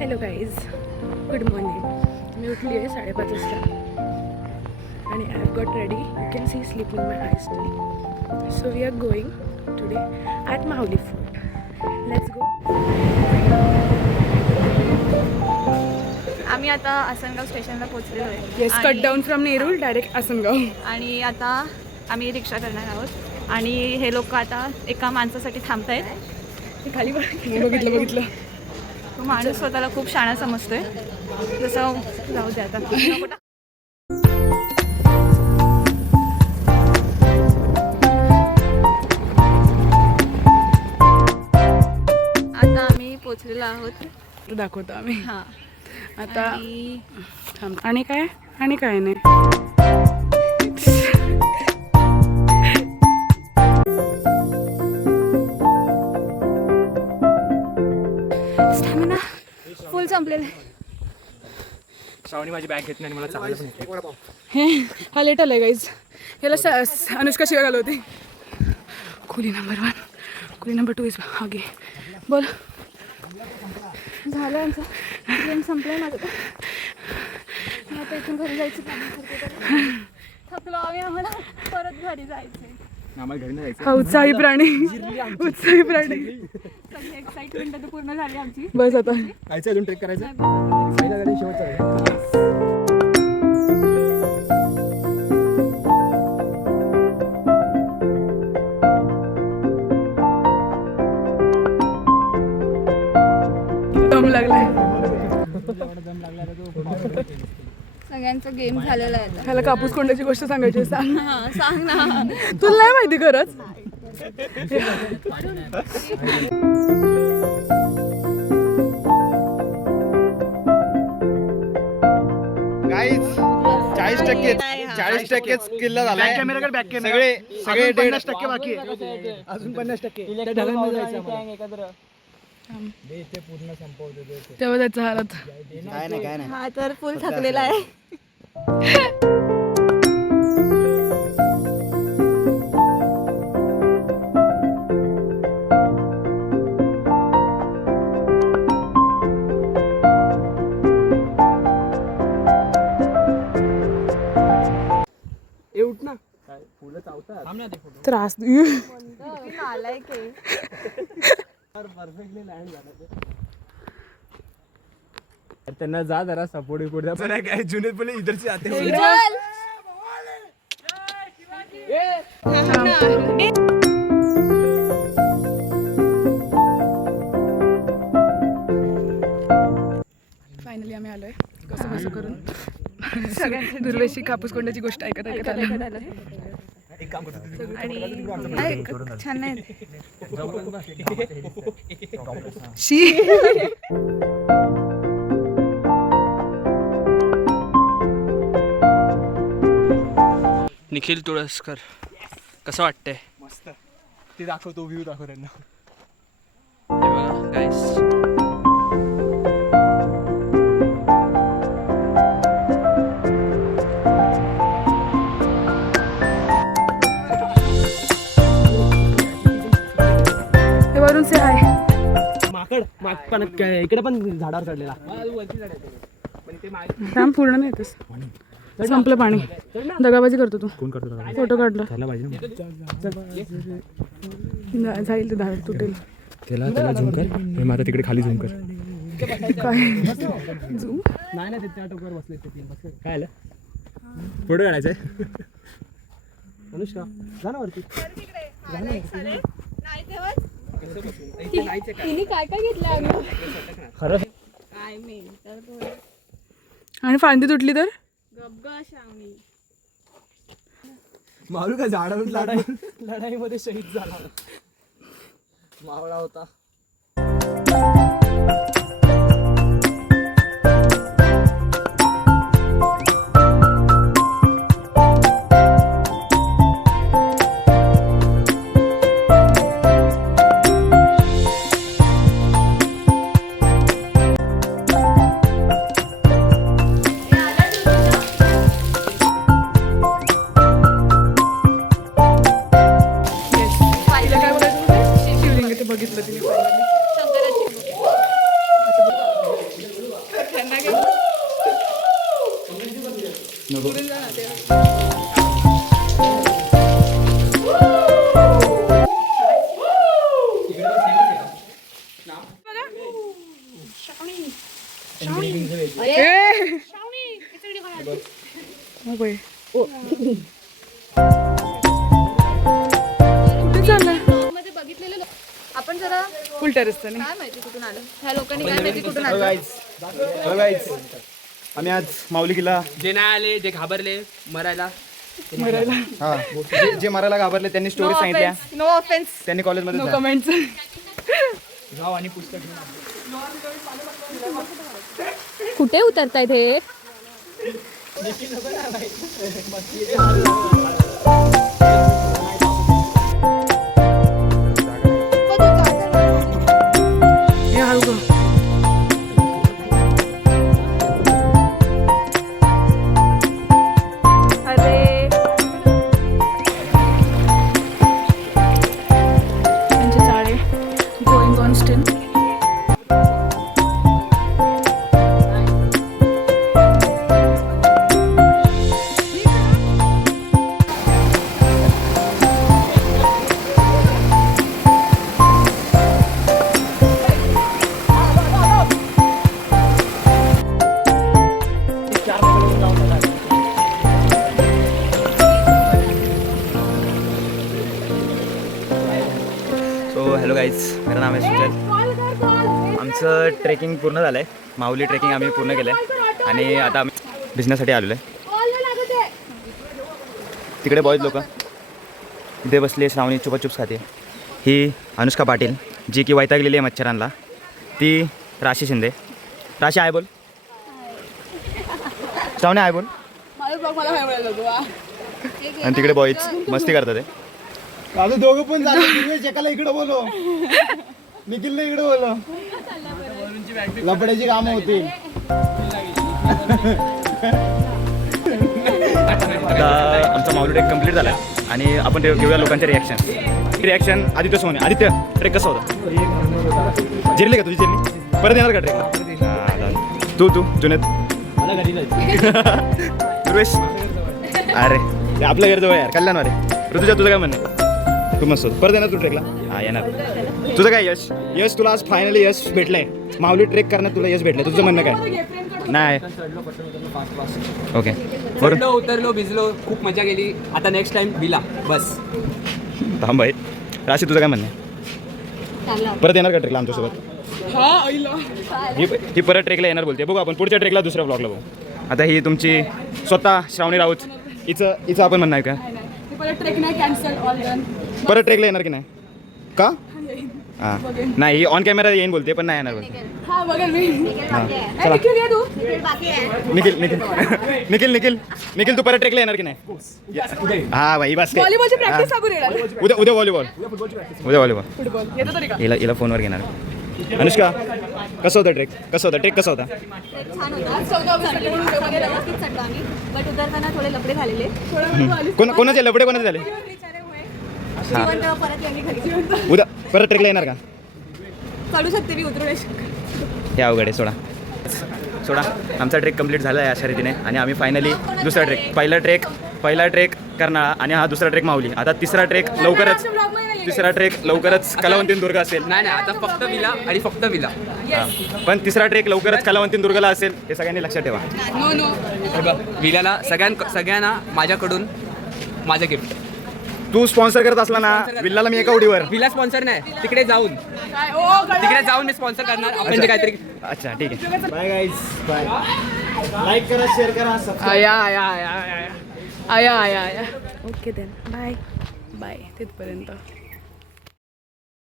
Hello guys, good morning. मी उठली आहे 5:30 वाजता आणि I have got ready. You can see sleeping my eye still. So we are going today at Mahuli fort. Let's go. आम्ही आता आसनगाव स्टेशनला पोहोचलेलो आहे. Yes, cut down from Nerul direct Asangaon. आणि आता आम्ही रिक्षा करणार आहोत आणि हे लोक आता एका माणसासाठी थांबत आहेत. ते खाली बघितलं. तो माणूस स्वतःला खूप शाणा समजतोय. जसं जाऊ दे आता. आता आम्ही पोचलेलो आहोत. दाखवतो आम्ही. हां, आता आणि थांब. आणि काय नाही. स्टॅमिना फुल संपलेलं आहे. श्रावणी माझी बॅग घेत नाही आणि मला चांगलं पण हे हा लेट आलाय गाईज. याला अनुष्का शिवाय घालवते. खोली नंबर 1, खोली नंबर 2 इज आगे. बोल. झालं आमचं ट्रेन संपलं आहे माझं. आता इथून घरी जायचं थकलो आम्ही. आम्हाला परत घरी जायचं. आम्हाला घरी नाही हा उत्साही प्राणी. सगळी एक्साइटमेंट आता पूर्ण झाली आमची. बस आता जायचं. अजून ट्रेक करायचं. शेवटचा दम लागलाय. सगळ्यांचा गेम झालेला आहे आता. ह्याला कापूस कोंड्याची गोष्ट सांगायची. सांग. हां, सांग ना. तुला नाही माहिती खरंच. गाईज 40% किल्ला झालाय. सगळे 50% बाकी आहे. अजून 50% तेव्हा त्याचा हालत. काय नाही हा तर फुल थकलेला आहे. उठ ना. त्रास त्यांना जा जरा सपोर्ट द्या. काय जुने पहिले इधरचे आते फायनली आम्ही आलोय. कसं करून सगळ्यांची दुर्वेशी कापूस कोंड्याची गोष्ट ऐकत आलं. आणि छान नाही. शी. निखिल तुळसकर, कसं वाटतंय? मस्त. ते दाखवतो, व्ह्यू दाखव त्यांना. हे बघा गाईस, हे वरून से आहे. माकड पण इकडे पण झाडावर चढलेला. काम पूर्ण नाही येतस. संपलं पाणी. दगाबाजी करतो तू. कोण करतो? फोटो काढला पाहिजे जाईल ते धाड तुटेल. त्याला झूम कर. माझा तिकडे खाली झूम कर. काय झूम नाही त्या टोकावर बसले. काय आलं? फोटो काढायचंय. अनुष्का जा ना वरती. तिने काय घेतलं खरं काय मी तर आणि फांदी तुटली तर गबगाशावणी. मारू का झाडावर लढाईमध्ये शहीद झाला. मावळा होता. बघितलं तिने. शंकराची पुरून जा ना ते. मध्ये बघितलेलं आपण जरा उलट्या रस्त्याने. काय माहिती कुठून आलं ह्या लोकांनी, काय माहिती कुठून आलं. आम्ही आज माऊली किल्ला जे नाही आले जे घाबरले मरायला हा जे मरायला घाबरले त्यांनी स्टोरी सांगितल्या. No offence. त्यांनी कॉलेजमध्ये जा. कमेंट्स. जाऊ आणि पुस्तक कुठे उतरताय ते. हे हळू गं. अरे त्यांचे चाळे going on still. So hello guys, मेरा नाम आहे सुजल. आमचं ट्रेकिंग पूर्ण झालं आहे. माऊली ट्रेकिंग आम्ही पूर्ण केलं आहे आणि आता आम्ही बिझनेससाठी आलेलो आहे. तिकडे बॉयज लोक इथे बसली. श्रावणी चुपाचुप्स खाते. ही अनुष्का पाटील जी की वैतागलेली आहे मच्छरांना. ती राशी शिंदे. राशी आहे बोल. श्रावणी आहे बोल. आणि तिकडे बॉयज मस्ती करतात ते. अजून दोघं पण झाले. एकाला इकडे बोलो, निखिलला इकडे बोलो. लपड्याची कामं होती. आता आमचा माऊली ट्रेक कंप्लीट झाला आणि आपण घेऊया लोकांचे रिॲक्शन. आदित्य सोने. आदित्य, ट्रेक कसा होता? जिरली का तुझी जिरली? परत येणार का ट्रेकला? तू जुनेद दुर्वेश. अरे ते आपल्या घरजवळ यार, कल्याणवारे. ऋतुजा तुझं काय म्हणणं? तू मस्त होतं. परत येणार तू ट्रेकला? हां येणार. तुझं काय यश तुला आज फायनली यश भेटलंय. माऊली ट्रेक करण्यात तुला यश भेटलं. तुझं म्हणणं काय? नाही ओके बरं. उतरलो भिजलो खूप मजा गेली. आता नेक्स्ट टाइम विला बस. थांब भाई. राशी तुझं काय म्हणणं आहे? परत येणार का ट्रेकला आमच्यासोबत? ही परत ट्रेकला येणार बोलते. बघू आपण पुढच्या ट्रेकला दुसऱ्या ब्लॉगला बघू. आता ही तुमची स्वतः श्रावणी राऊत. हिचं आपण म्हणणं आहे का? परत ट्रेक नाही, कॅन्सल, ऑल डन. परत ट्रेकला येणार की नाही? का? हां नाही, ही ऑन कॅमेरा येईन बोलते पण नाही येणार बोलते. हा बघेल मी. हां चला. निखिल घे तू. निखिल तू परत ट्रेकला येणार की नाही? हां भाई बस काय. व्हॉलीबॉलची प्रॅक्टिस सांगून येणार. उद्या व्हॉलीबॉल. फुटबॉल येतो तरी का? हिला फोनवर घेणार. अनुष्का कसं होतं ट्रेक? ट्रेक कसा होता? छान होता. व्यवस्थित चढलो आम्ही. बट उतरताना थोडे लपडे झालेले. कोणाचे लफडे कोणाचे झाले? जिवंत परत यांनी घरी. उद्या परत ट्रेकला येणार का? चढू शकते मी, उतरू नाही शकत. हे अवघड आहे. सोडा. आमचा ट्रेक कंप्लीट झाला आहे अशा रीतीने आणि आम्ही फायनली दुसरा ट्रेक. पहिला ट्रेक कर्नाळा आणि हा दुसरा ट्रेक माऊली. आता तिसरा ट्रेक लवकरच कलावंतीन दुर्ग असेल. नाही आता फक्त विला आणि फक्त विला. पण तिसरा ट्रेक लवकरच कलावंतीन दुर्गला असेल. हे सगळ्यांनी लक्षात ठेवा. विलाला सगळ्यांना माझ्याकडून माझं गिफ्ट. तू स्पॉन्सर करत असला ना विल्लाला मी एका उडीवर. विला स्पॉन्सर नाही, तिकडे जाऊन मी स्पॉन्सर करणार. आपण जे काहीतरी. अच्छा ठीक आहे. Bye guys, bye. लाईक करा, शेअर करा, आया. ओके देन बाय तिथपर्यंत.